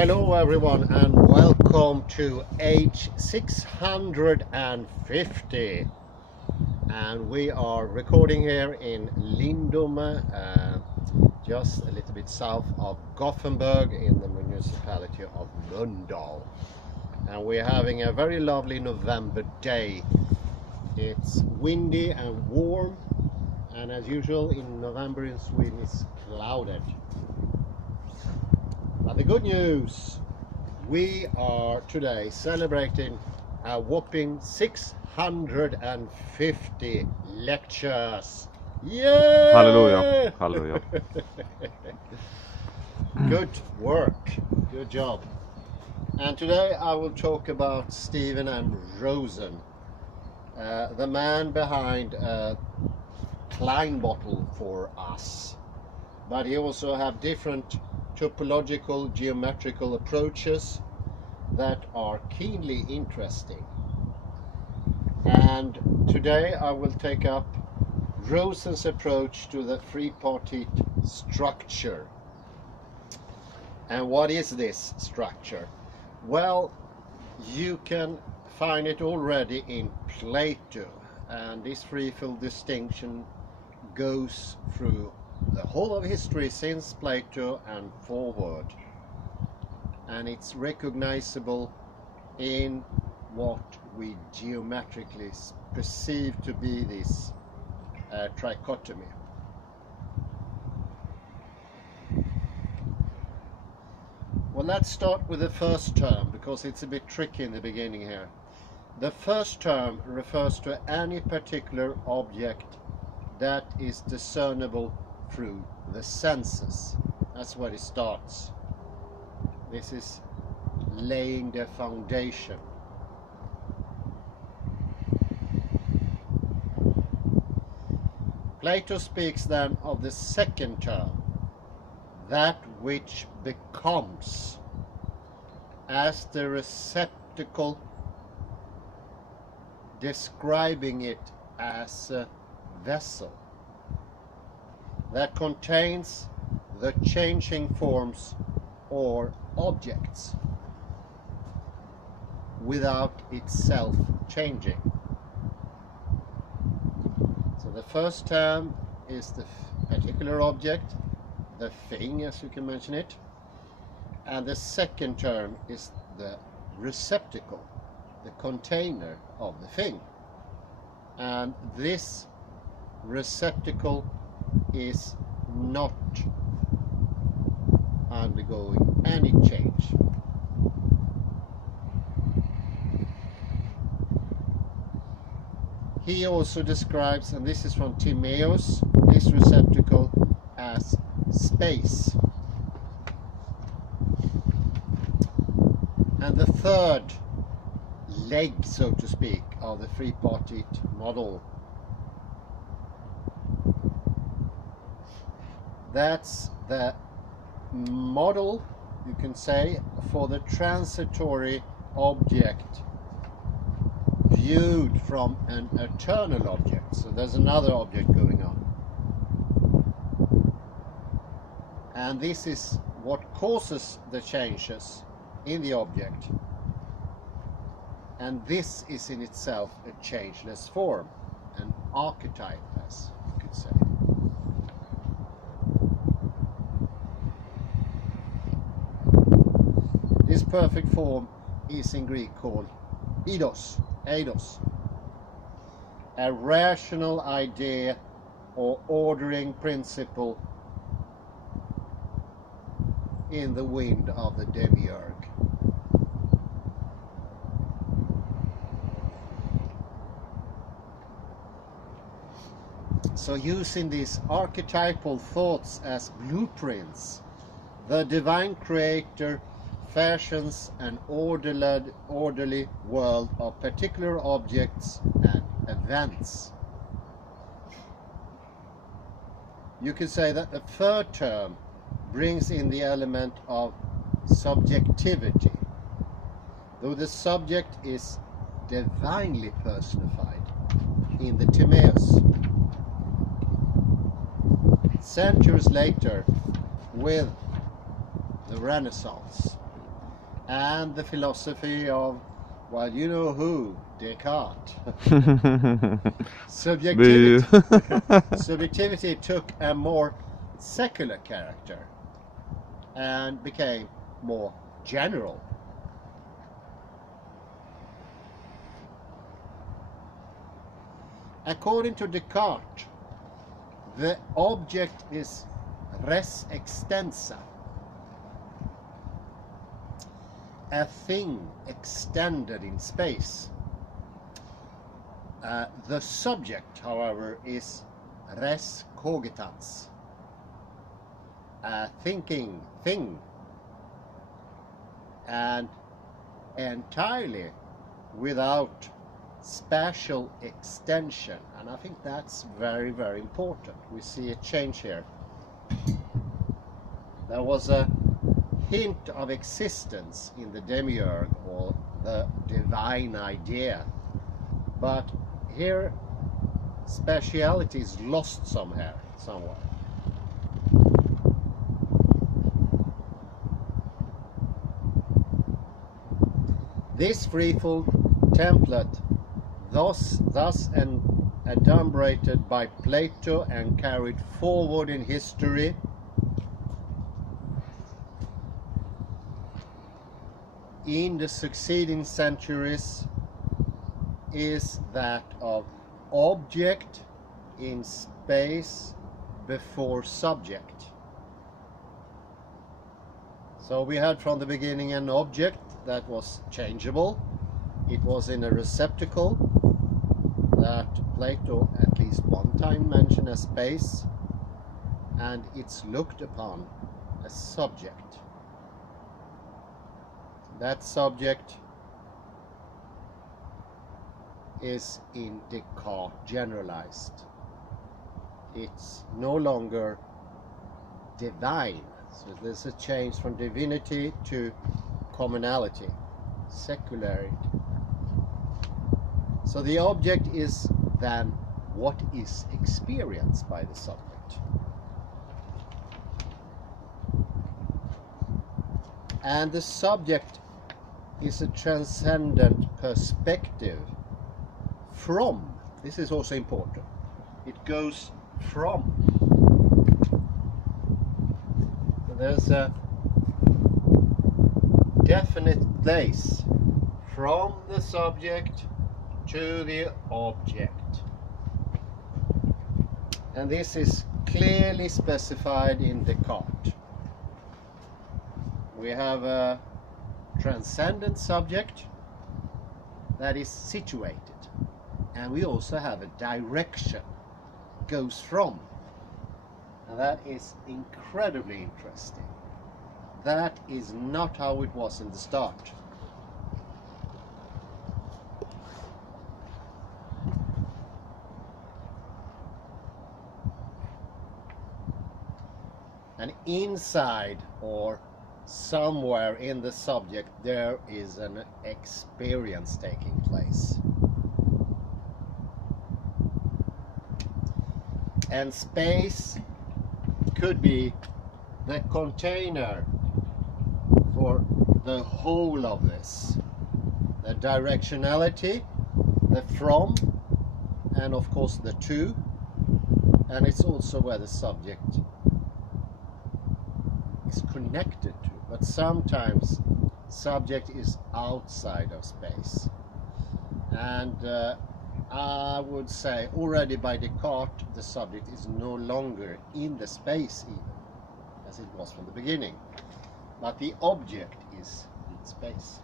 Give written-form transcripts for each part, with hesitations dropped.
Hello everyone and welcome to age 650, and we are recording here in Lindome, just a little bit south of Gothenburg in the municipality of Mölndal, and we're having a very lovely November day. It's windy and warm, and as usual in November in Sweden it's clouded. But the good news, we are today celebrating a whopping 650 lectures. Yay! Hallelujah, hallelujah. Good work, good job. And today I will talk about Stephen and Rosen, the man behind a Klein bottle for us. But he also have different topological geometrical approaches that are keenly interesting. And today I will take up Rosen's approach to the three-party structure. And what is this structure? Well, you can find it already in Plato, and this threefold distinction goes through the whole of history since Plato and forward, and it's recognizable in what we geometrically perceive to be this trichotomy. Well, let's start with the first term because it's a bit tricky in the beginning here. The first term refers to any particular object that is discernible through the senses. That's where it starts. This is laying the foundation. Plato speaks then of the second term, that which becomes, as the receptacle, describing it as a vessel that contains the changing forms or objects without itself changing. So the first term is the particular object, the thing as you can mention it, and the second term is the receptacle, the container of the thing, and this receptacle is not undergoing any change. He also describes, and this is from Timaeus, this receptacle as space. And the third leg, so to speak, of the three-party model, that's the model, you can say, for the transitory object viewed from an eternal object. So there's another object going on. And this is what causes the changes in the object. And this is in itself a changeless form, an archetype, as you could say. This perfect form is in Greek called eidos, a rational idea or ordering principle in the wind of the demiurge. So using these archetypal thoughts as blueprints, the divine creator fashions an orderly world of particular objects and events. You could say that the third term brings in the element of subjectivity, though the subject is divinely personified in the Timaeus. Centuries later, with the Renaissance, and the philosophy of, well, you know who, Descartes. Subjectivity, subjectivity took a more secular character and became more general. According to Descartes, the object is res extensa, a thing extended in space. The subject, however, is res cogitans, a thinking thing, and entirely without spatial extension. And I think that's very, very important. We see a change here. There was a hint of existence in the demiurge or the divine idea, but here spatiality is lost somewhere. This threefold template, thus adumbrated by Plato and carried forward in history, in the succeeding centuries, is that of object in space before subject. So we had from the beginning an object that was changeable. It was in a receptacle that Plato at least one time mentioned as space, and it's looked upon as subject. That subject is in Descartes generalized. It's no longer divine. So there's a change from divinity to commonality, secularity. So the object is then what is experienced by the subject. And the subject is a transcendent perspective from, this is also important, it goes from. So there's a definite place from the subject to the object. And this is clearly specified in Descartes. We have a transcendent subject that is situated, and we also have a direction, goes from, and that is incredibly interesting. That is not how it was in the start. And inside, or somewhere in the subject, there is an experience taking place. And space could be the container for the whole of this. The directionality, the from, and of course the to, and it's also where the subject is connected to. But sometimes subject is outside of space. And I would say already by Descartes the subject is no longer in the space even, as it was from the beginning. But the object is in space.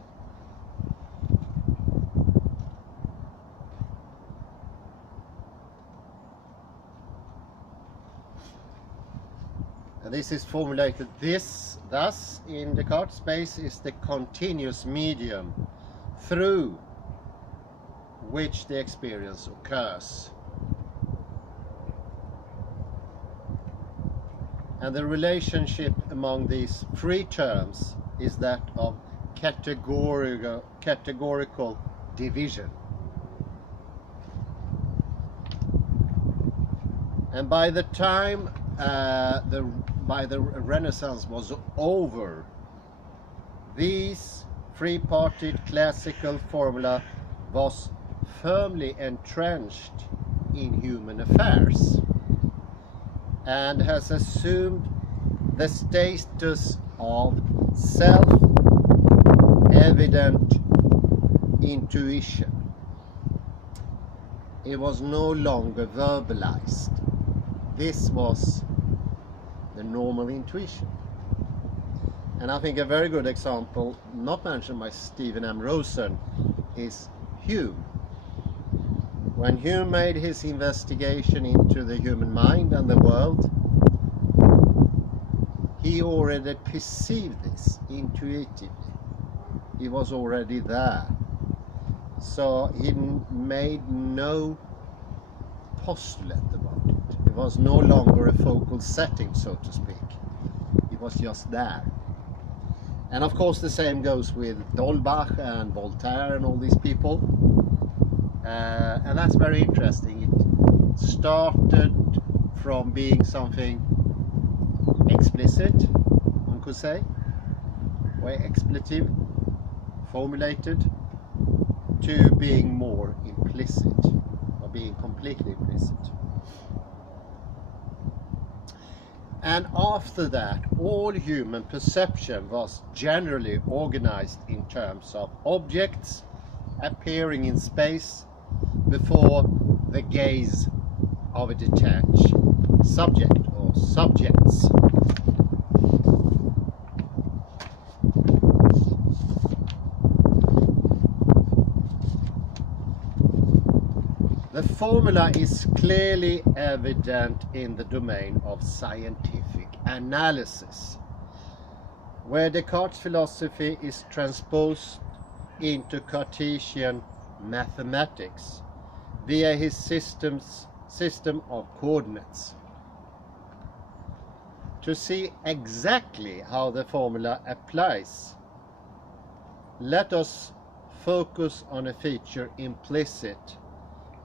And this is formulated thus in Descartes, space is the continuous medium through which the experience occurs. And the relationship among these three terms is that of categorical division. And by the time the Renaissance was over, these three-parted classical formula was firmly entrenched in human affairs and has assumed the status of self-evident intuition. It was no longer verbalized. This was the normal intuition. And I think a very good example, not mentioned by Stephen M. Rosen, is Hume. When Hume made his investigation into the human mind and the world, he already perceived this intuitively. He was already there. So he made no postulate about it. It was no longer a focal setting, so to speak. It was just there. And of course the same goes with D'Holbach and Voltaire and all these people. And that's very interesting. It started from being something explicit, one could say, or expletive, formulated, to being more implicit, or being completely implicit. And after that, all human perception was generally organized in terms of objects appearing in space before the gaze of a detached subject or subjects. The formula is clearly evident in the domain of scientific analysis, where Descartes' philosophy is transposed into Cartesian mathematics via his system of coordinates. To see exactly how the formula applies, let us focus on a feature implicit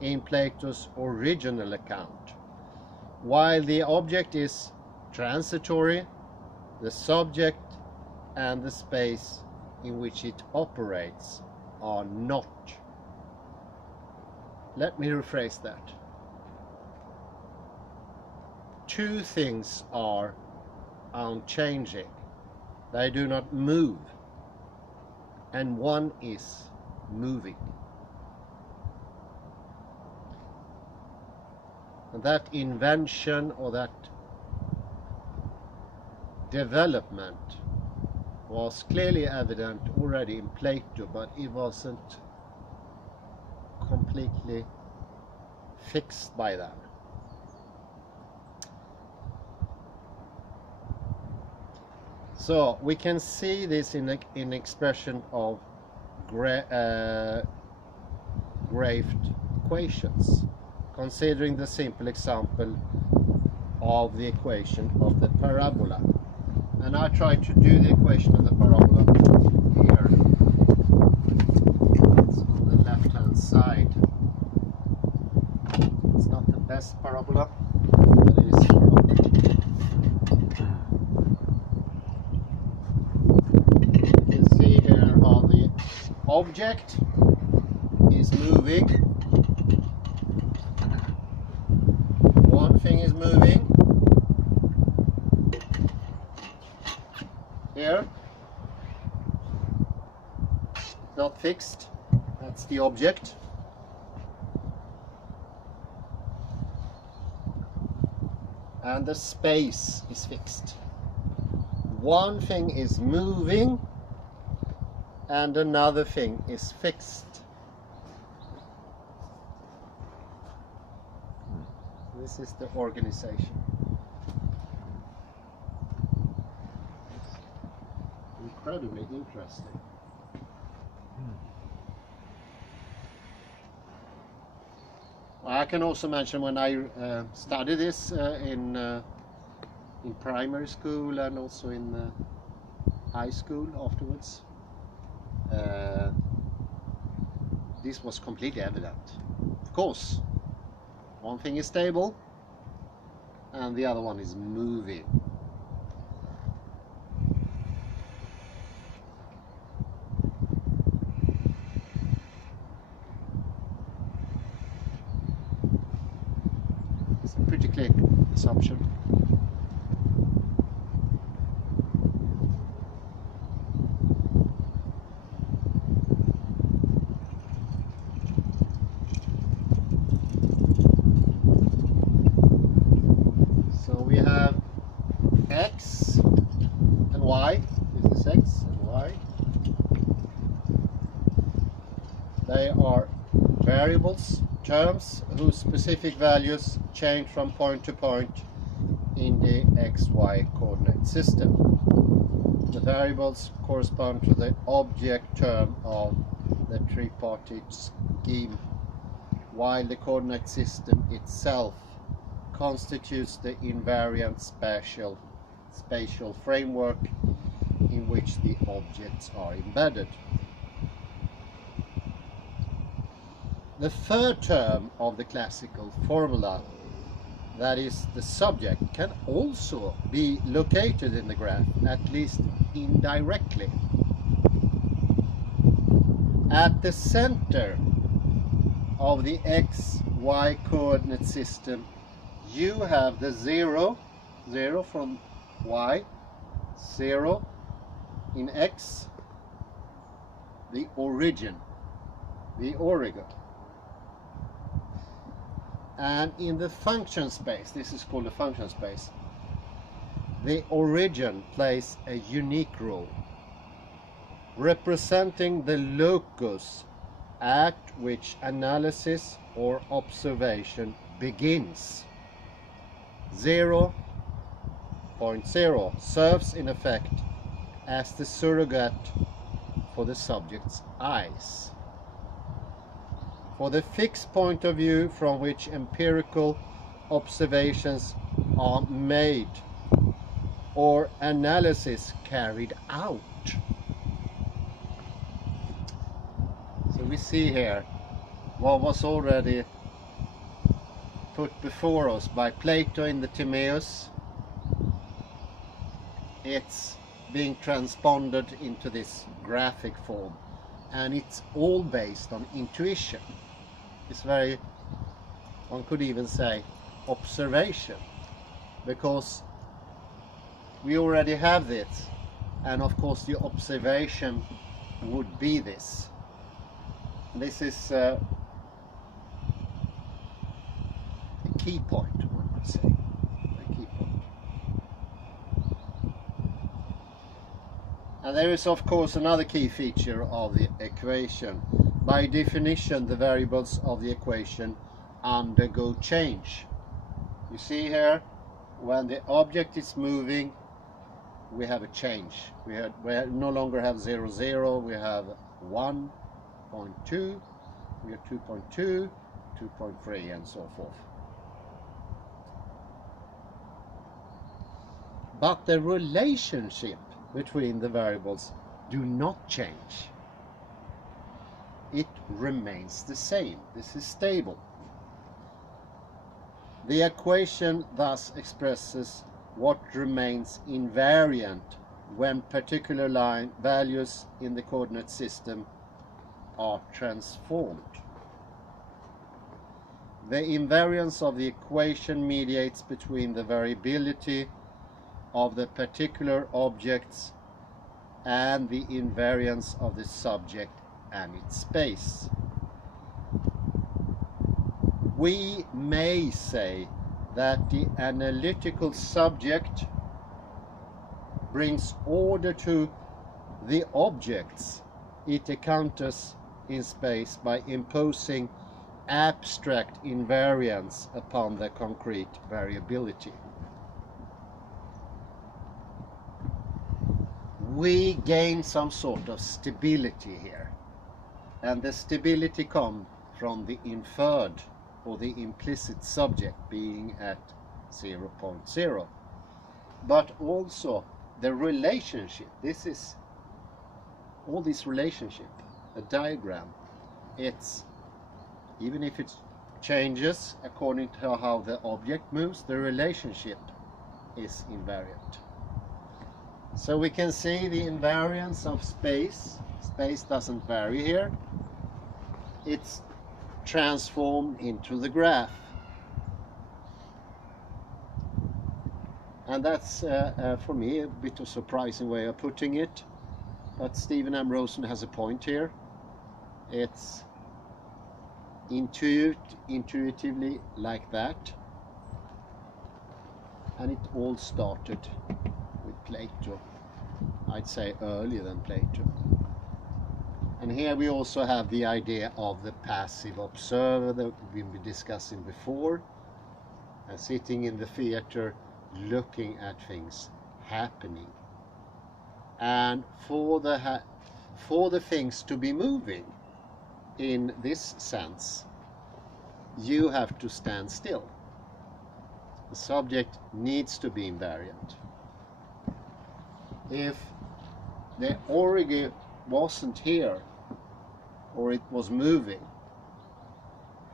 in Plato's original account. While the object is transitory, the subject and the space in which it operates are not. Let me rephrase that. Two things are unchanging. They do not move, and one is moving. And that invention or that development was clearly evident already in Plato, but it wasn't completely fixed by them. So we can see this in expression of graphed equations, considering the simple example of the equation of the parabola. And I try to do the equation of the parabola here. It's on the left hand side. It's not the best parabola, but it is a parabola. You can see here how the object is moving. One thing is moving here, not fixed, that's the object. And the space is fixed. One thing is moving and another thing is fixed. This is the organization. It's incredibly interesting. I can also mention when I studied this in primary school and also in high school afterwards, this was completely evident. Of course, one thing is stable and the other one is moving. pretty clear assumption. So we have x and y. This is x and y. They are variables, terms whose specific values change from point to point in the xy coordinate system. The variables correspond to the object term of the tripartite scheme, while the coordinate system itself constitutes the invariant spatial framework in which the objects are embedded. The third term of the classical formula, that is the subject, can also be located in the graph, at least indirectly. At the center of the xy coordinate system, you have the 0 from y, 0 in x, the origin, the origo. And in the function space, this is called the function space, the origin plays a unique role, representing the locus at which analysis or observation begins. 0.0 serves in effect as the surrogate for the subject's eyes. For the fixed point of view from which empirical observations are made or analysis carried out. So we see here what was already put before us by Plato in the Timaeus. It's being transponded into this graphic form, and it's all based on intuition. It's very, one could even say, observation, because we already have this, and of course the observation would be this. This is a key point, one would say, a key point. And there is of course another key feature of the equation. By definition, the variables of the equation undergo change. You see here, when the object is moving, we have a change. We no longer have 0, 0, we have 1.2, we have 2.2, 2.3, and so forth. But the relationship between the variables do not change. It remains the same. This is stable. The equation thus expresses what remains invariant when particular line values in the coordinate system are transformed. The invariance of the equation mediates between the variability of the particular objects and the invariance of the subject and its space. We may say that the analytical subject brings order to the objects it encounters in space by imposing abstract invariance upon the concrete variability. We gain some sort of stability here, and the stability comes from the inferred or the implicit subject being at 0.0, but also the relationship. This is all this relationship, a diagram. It's, even if it changes according to how the object moves, the relationship is invariant. So we can see the invariance of space. Space doesn't vary here. It's transformed into the graph. And that's for me a bit of a surprising way of putting it, but Stephen M. Rosen has a point here. It's intuitively like that, and it all started with Plato. I'd say earlier than Plato. And here we also have the idea of the passive observer that we've been discussing before, sitting in the theater looking at things happening. And for the things to be moving in this sense, you have to stand still. The subject needs to be invariant. If the origin wasn't here, or it was moving,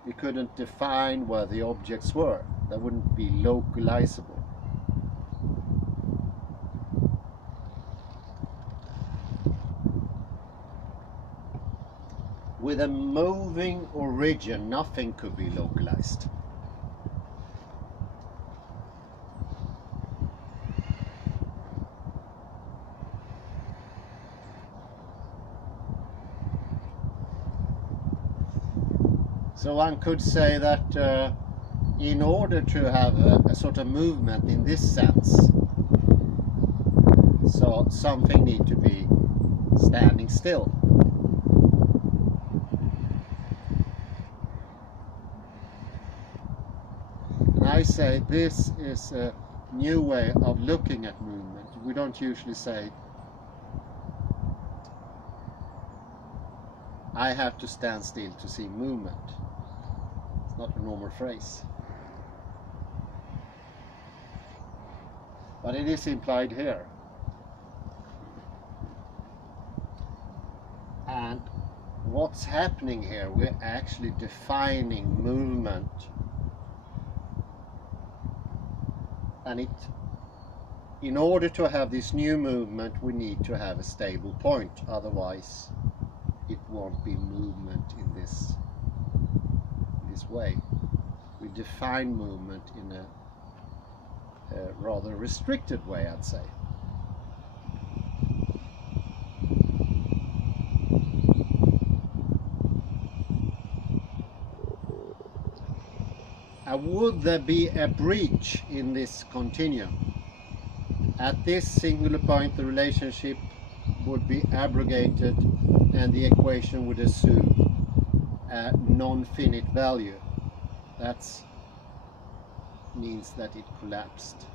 we couldn't define where the objects were. That wouldn't be localizable. With a moving origin, nothing could be localized. So one could say that in order to have a sort of movement in this sense, so something needs to be standing still. And I say this is a new way of looking at movement. We don't usually say, I have to stand still to see movement. It's not a normal phrase. But it is implied here. And what's happening here? We're actually defining movement. And in order to have this new movement, we need to have a stable point. Otherwise, it won't be movement in this way. We define movement in a rather restricted way, I'd say. Would there be a breach in this continuum? At this singular point, the relationship would be abrogated and the equation would assume a non-finite value. That means that it collapsed.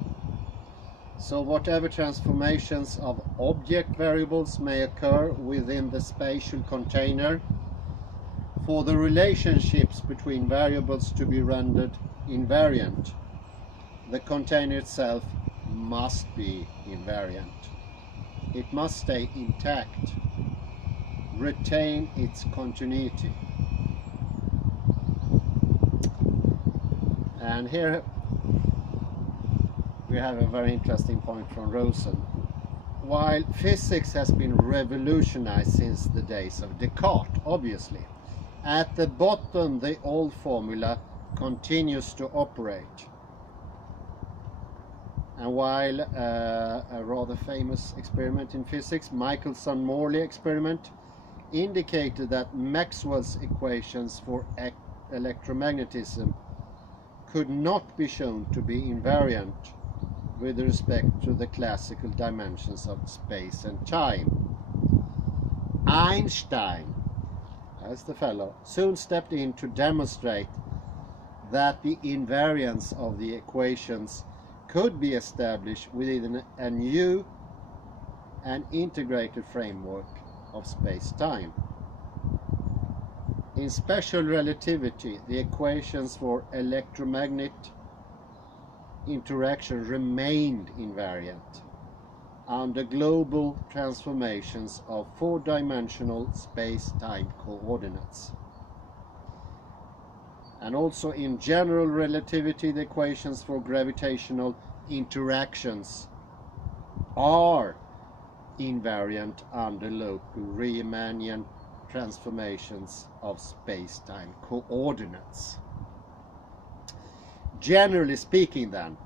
So whatever transformations of object variables may occur within the spatial container, for the relationships between variables to be rendered invariant, the container itself must be invariant. It must stay intact, retain its continuity. And here we have a very interesting point from Rosen. While physics has been revolutionized since the days of Descartes, obviously, at the bottom the old formula continues to operate. And while a rather famous experiment in physics, Michelson-Morley experiment, indicated that Maxwell's equations for electromagnetism could not be shown to be invariant with respect to the classical dimensions of space and time. Einstein, as the fellow, soon stepped in to demonstrate that the invariance of the equations could be established within a new and integrated framework of space-time. In special relativity, the equations for electromagnetic interaction remained invariant under global transformations of four-dimensional space-time coordinates. And also in general relativity, the equations for gravitational interactions are invariant under local Riemannian transformations of space-time coordinates. Generally speaking then,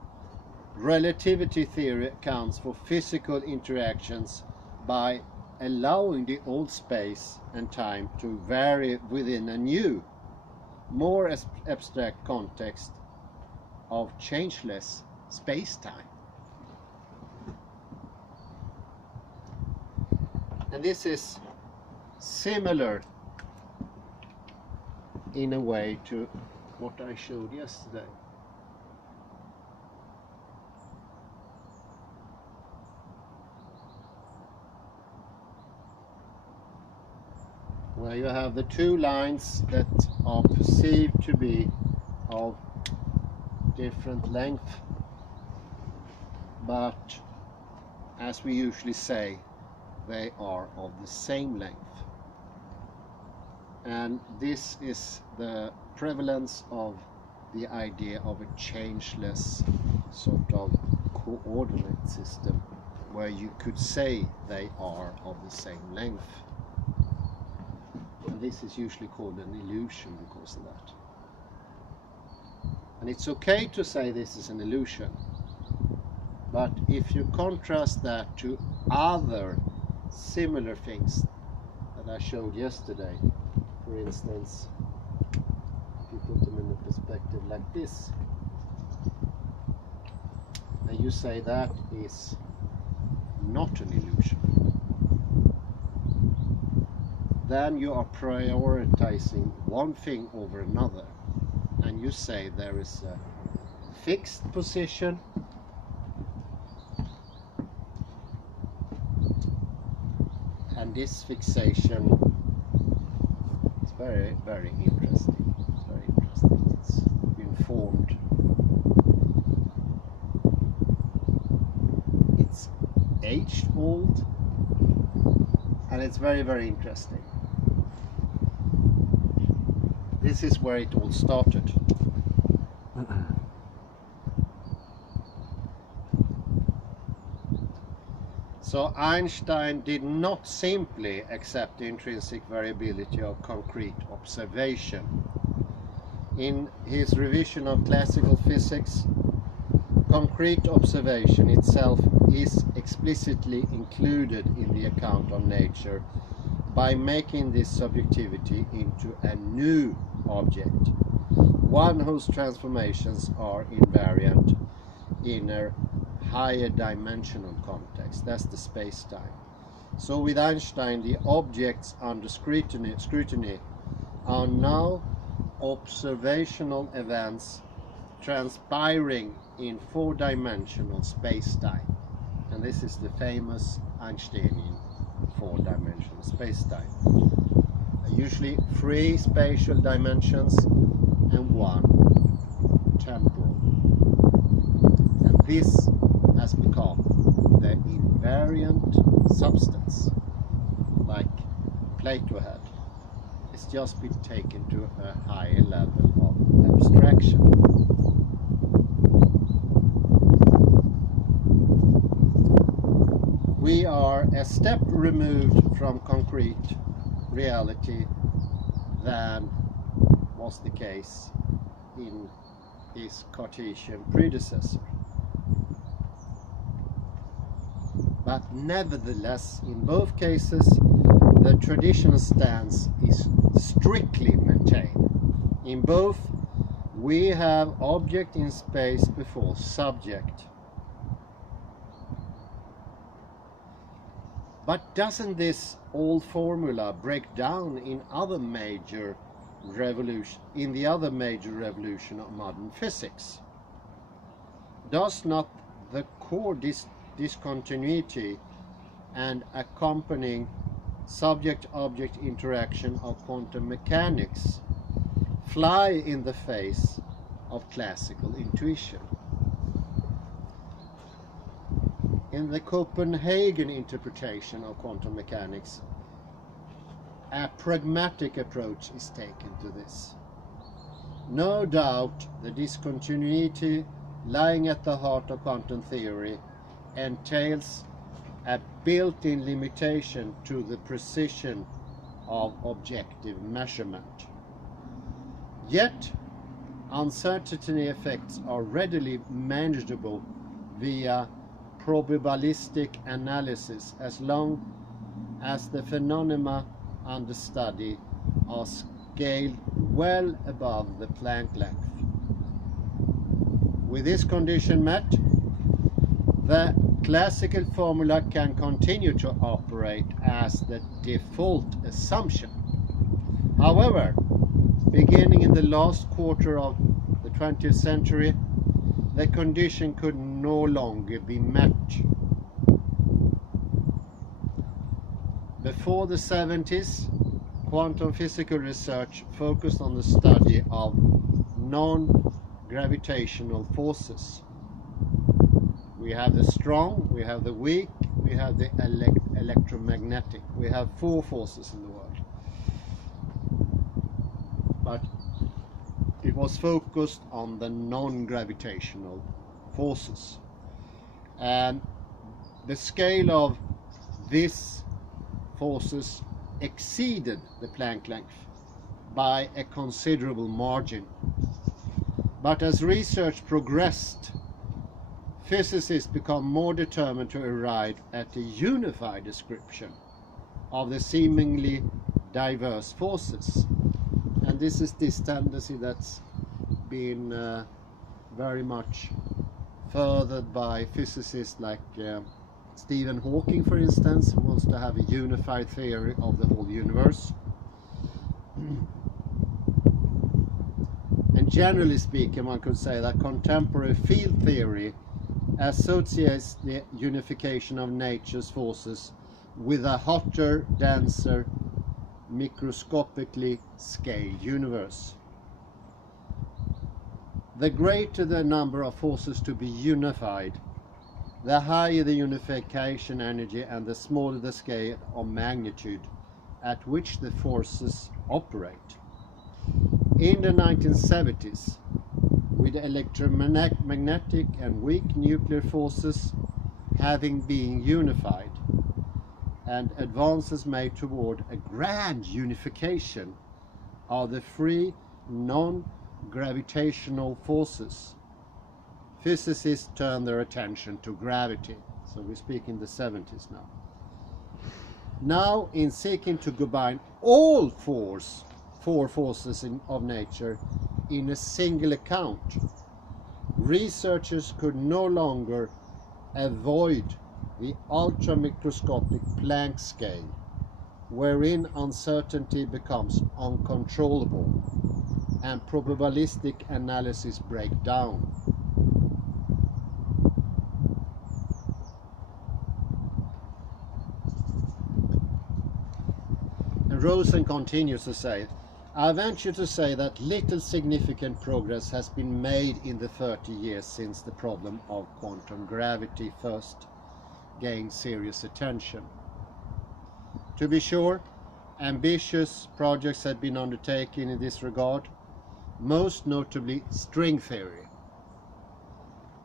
relativity theory accounts for physical interactions by allowing the old space and time to vary within a new, more abstract context of changeless space-time. And this is similar in a way to what I showed yesterday. Where you have the two lines that are perceived to be of different length, but as we usually say, they are of the same length. And this is the prevalence of the idea of a changeless sort of coordinate system, where you could say they are of the same length. And this is usually called an illusion because of that. And it's okay to say this is an illusion, but if you contrast that to other similar things that I showed yesterday, for instance, if you put them in a perspective like this, and you say that is not an illusion, then you are prioritizing one thing over another, and you say there is a fixed position and this fixation is very, very interesting. It's very interesting. It's been formed. It's aged old, and it's very, very interesting. This is where it all started. So Einstein did not simply accept the intrinsic variability of concrete observation. In his revision of classical physics, concrete observation itself is explicitly included in the account of nature by making this subjectivity into a new object, one whose transformations are invariant in a higher dimensional context. That's the space-time. So with Einstein, the objects under scrutiny are now observational events transpiring in four-dimensional space-time. And this is the famous Einsteinian four-dimensional space-time. Usually three spatial dimensions and one temporal. And this has become the invariant substance, like Plato had. It's just been taken to a higher level of abstraction. We are a step removed from concrete reality than was the case in his Cartesian predecessor. But nevertheless, in both cases, the traditional stance is strictly maintained. In both, we have object in space before subject. But doesn't this old formula break down in the other major revolution of modern physics? Does not the core discontinuity and accompanying subject-object interaction of quantum mechanics fly in the face of classical intuition? In the Copenhagen interpretation of quantum mechanics, a pragmatic approach is taken to this. No doubt the discontinuity lying at the heart of quantum theory entails a built-in limitation to the precision of objective measurement. Yet, uncertainty effects are readily manageable via probabilistic analysis as long as the phenomena under study are scaled well above the Planck length. With this condition met, the classical formula can continue to operate as the default assumption. However, beginning in the last quarter of the 20th century, the condition could no longer be met. Before the 70s, quantum physical research focused on the study of non-gravitational forces. We have the strong, we have the weak, we have the electromagnetic. We have 4 forces in the world. But it was focused on the non-gravitational forces. And the scale of these forces exceeded the Planck length by a considerable margin. But as research progressed, physicists become more determined to arrive at a unified description of the seemingly diverse forces. And this is this tendency that's been very much furthered by physicists like Stephen Hawking, for instance, who wants to have a unified theory of the whole universe. And generally speaking, one could say that contemporary field theory associates the unification of nature's forces with a hotter, denser, microscopically scaled universe. The greater the number of forces to be unified, the higher the unification energy and the smaller the scale of magnitude at which the forces operate. In the 1970s, with electromagnetic and weak nuclear forces having been unified, and advances made toward a grand unification of the free non-gravitational forces, physicists turn their attention to gravity. So we speak in the 70s now. Now, in seeking to combine all 4 forces of nature in a single account, researchers could no longer avoid the ultramicroscopic Planck scale, wherein uncertainty becomes uncontrollable and probabilistic analysis break down. And Rosen continues to say, I venture to say that little significant progress has been made in the 30 years since the problem of quantum gravity first gained serious attention. To be sure, ambitious projects have been undertaken in this regard, most notably string theory.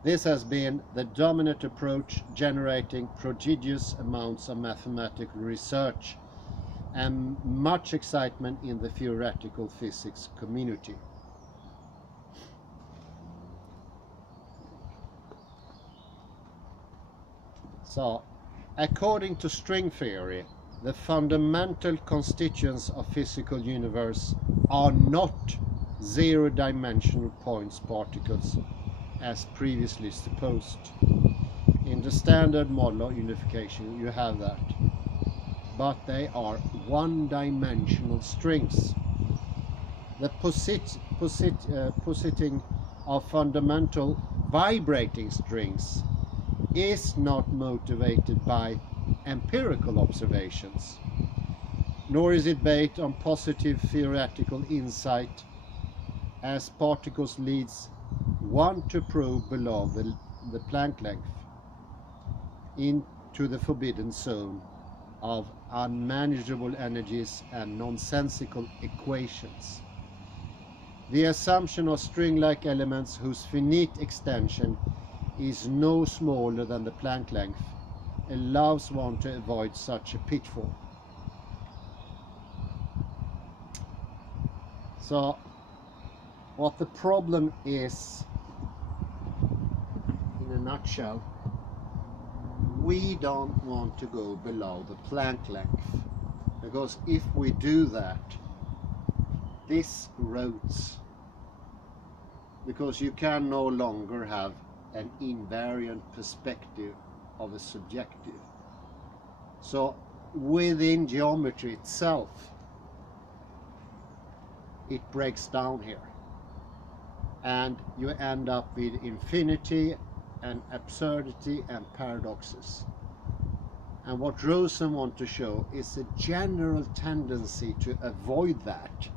This has been the dominant approach, generating prodigious amounts of mathematical research and much excitement in the theoretical physics community. So, according to string theory, the fundamental constituents of physical universe are not zero-dimensional points particles, as previously supposed. In the standard model of unification, you have that. But they are one-dimensional strings. The positing of fundamental vibrating strings is not motivated by empirical observations, nor is it based on positive theoretical insight, as particles leads one to probe below the Planck length into the forbidden zone of unmanageable energies and nonsensical equations. The assumption of string-like elements whose finite extension is no smaller than the Planck length allows one to avoid such a pitfall. So, what the problem is, in a nutshell, we don't want to go below the Planck length, because if we do that, this erodes, because you can no longer have an invariant perspective of a subjective. So within geometry itself, it breaks down here, and you end up with infinity and absurdity and paradoxes. And what Rosen wants to show is a general tendency to avoid that,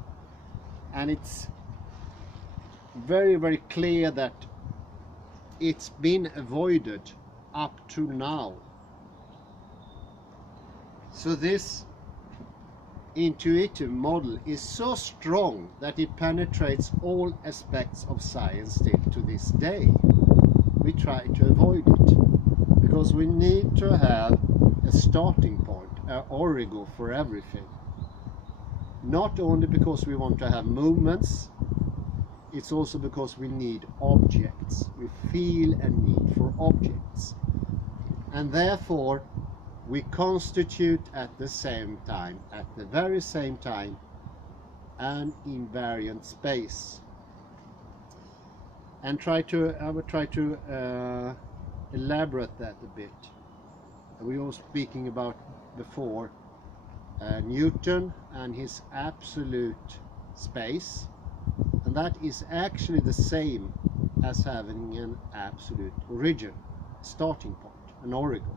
and it's very, very clear that it's been avoided up to now. So this intuitive model is so strong that it penetrates all aspects of science still to this day. We try to avoid it because we need to have a starting point, an origo for everything. Not only because we want to have movements, it's also because we need objects. We feel a need for objects. And therefore, we constitute at the very same time, an invariant space. And I will try to elaborate that a bit. We were speaking about before Newton and his absolute space, and that is actually the same as having an absolute origin, starting point, an origo.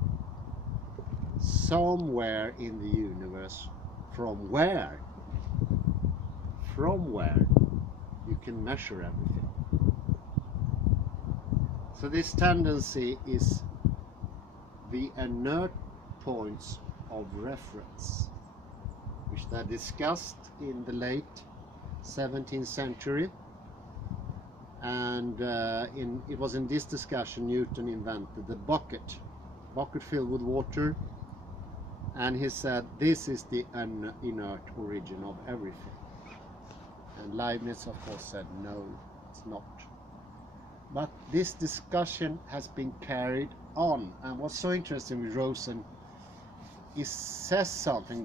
Somewhere in the universe, from where you can measure everything. So this tendency is the inert points of reference, which they discussed in the late 17th century, and it was in this discussion Newton invented the bucket filled with water, and he said this is the inert origin of everything. And Leibniz of course said no, it's not. But this discussion has been carried on, and what's so interesting with Rosen is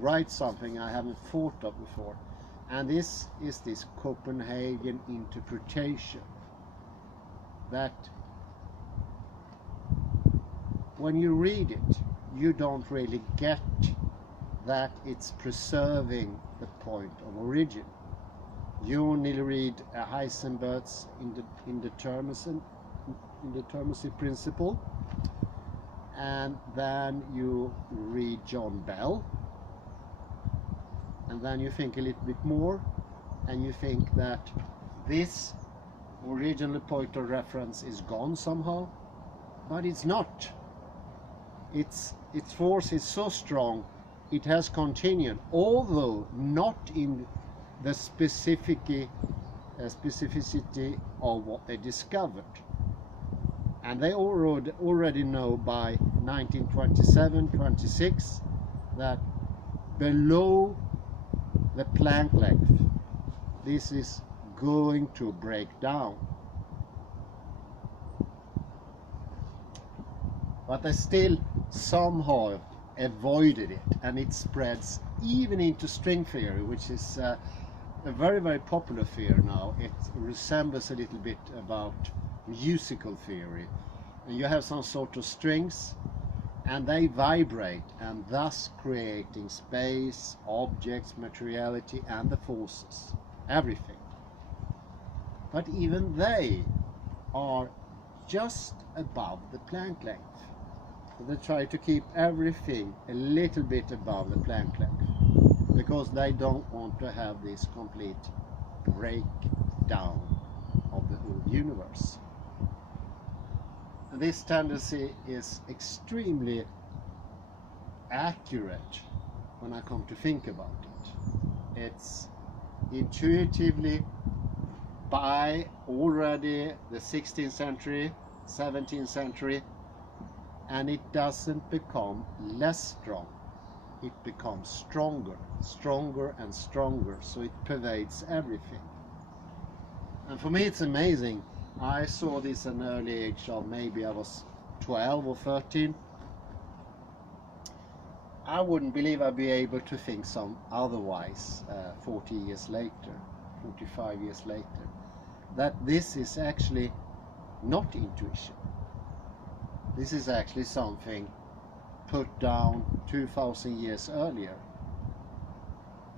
writes something I haven't thought of before, and this is this Copenhagen interpretation, that when you read it, you don't really get that it's preserving the point of origin. You only read Heisenberg's indeterminacy principle, and then you read John Bell, and then you think a little bit more, and you think that this original point of reference is gone somehow, but it's not. Its force is so strong, it has continued, although not in the specificity of what they discovered. And they already know by 1927-26 that below the Planck length, this is going to break down. But they still somehow avoided it, and it spreads even into string theory, which is a very, very popular theory now. It resembles a little bit about musical theory, and you have some sort of strings and they vibrate, and thus creating space, objects, materiality, and the forces, everything. But even they are just above the Planck length. So they try to keep everything a little bit above the Planck length, because they don't want to have this complete breakdown of the whole universe. And this tendency is extremely accurate when I come to think about it. It's intuitively, by already the 16th century, 17th century, and it doesn't become less strong. It becomes stronger, stronger and stronger, so it pervades everything. And for me it's amazing. I saw this at an early age of, maybe I was 12 or 13, I wouldn't believe I'd be able to think some otherwise 40 years later, 45 years later, that this is actually not intuition. This is actually something put down 2,000 years earlier.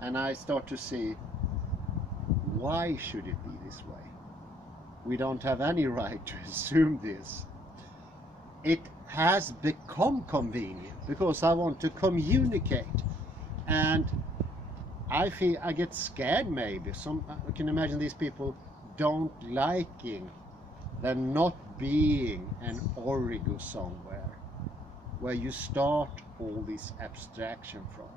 And I start to see, why should it be this way? We don't have any right to assume this. It has become convenient because I want to communicate, and I feel I get scared maybe. I can imagine these people don't liking there not being an origo somewhere where you start all this abstraction from.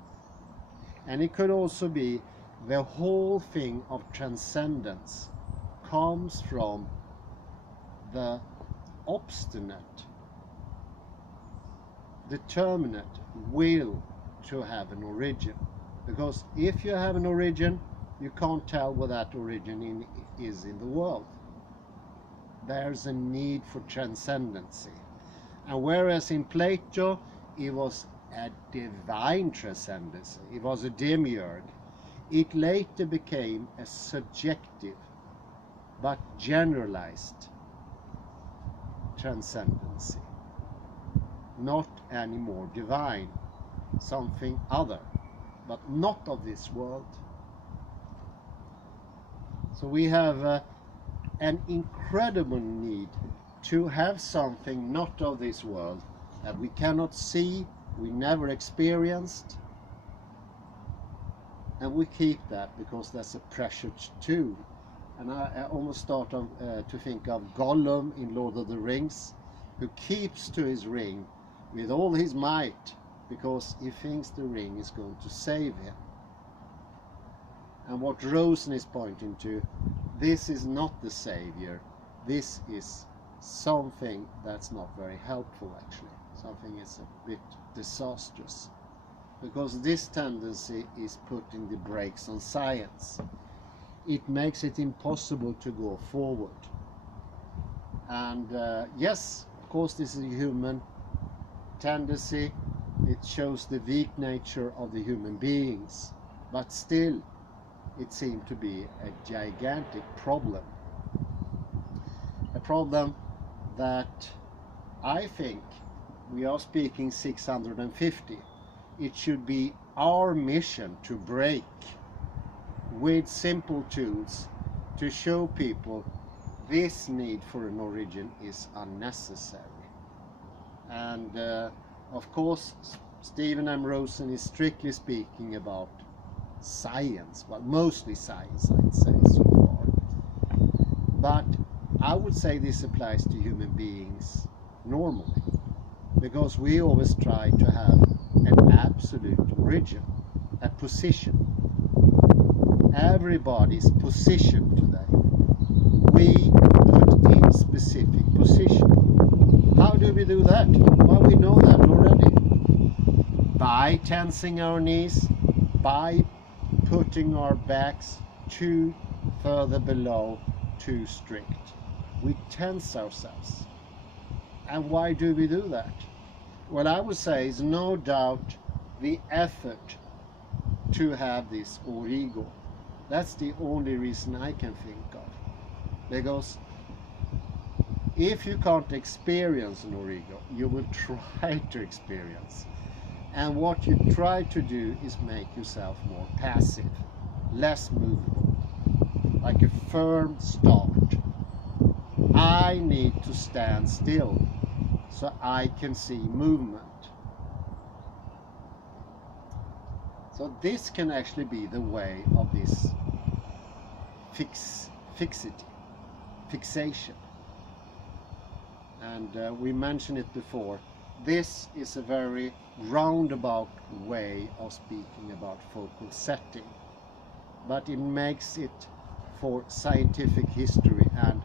And it could also be the whole thing of transcendence comes from the obstinate, determinate will to have an origin. Because if you have an origin, you can't tell what that origin is in the world. There's a need for transcendency. And whereas in Plato it was a divine transcendency, it was a demiurge, it later became a subjective but generalized transcendency. Not any more divine, something other, but not of this world. So we have an incredible need to have something not of this world that we cannot see, we never experienced, and we keep that because that's a precious tool. And I almost start to think of Gollum in Lord of the Rings, who keeps to his ring with all his might because he thinks the ring is going to save him. And what Rosen is pointing to, this is not the savior, this is something that's not very helpful actually. Something is a bit disastrous, because this tendency is putting the brakes on science. It makes it impossible to go forward. And yes, of course this is a human tendency, it shows the weak nature of the human beings, but still it seemed to be a gigantic problem. A problem that I think we are speaking 650. It should be our mission to break with simple tools to show people this need for an origin is unnecessary. And of course Stephen M. Rosen is strictly speaking about science, well, mostly science I'd say so far, but I would say this applies to human beings normally, because we always try to have an absolute origin, a position. Everybody's position today, we put in specific position. How do we do that? Well, we know that already. By tensing our knees, by putting our backs too further below, too strict. We tense ourselves. And why do we do that? Well, I would say is no doubt the effort to have this origo. That's the only reason I can think of. Because if you can't experience an origo, you will try to experience. And what you try to do is make yourself more passive, less movable, like a firm start. I need to stand still so I can see movement. So this can actually be the way of this fixation. And we mentioned it before. This is a very roundabout way of speaking about focal setting, but it makes it for scientific history, and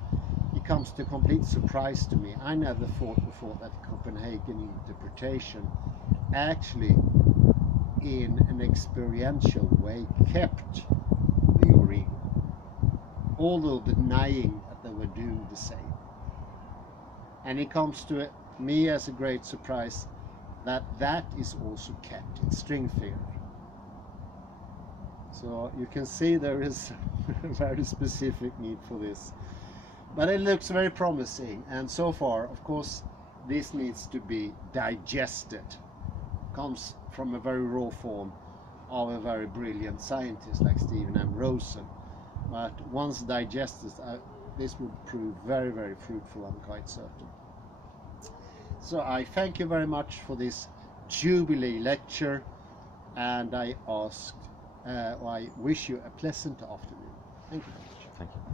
it comes to complete surprise to me. I never thought before that Copenhagen interpretation actually in an experiential way kept the origo, although denying that they were doing the same. And it comes to me as a great surprise that that is also kept in string theory. So you can see there is a very specific need for this. But it looks very promising, and so far, of course, this needs to be digested. Comes from a very raw form of a very brilliant scientist like Stephen M. Rosen. But once digested, this will prove very, very fruitful, I'm quite certain. So I thank you very much for this Jubilee lecture, and I wish you a pleasant afternoon. Thank you very much. Thank you.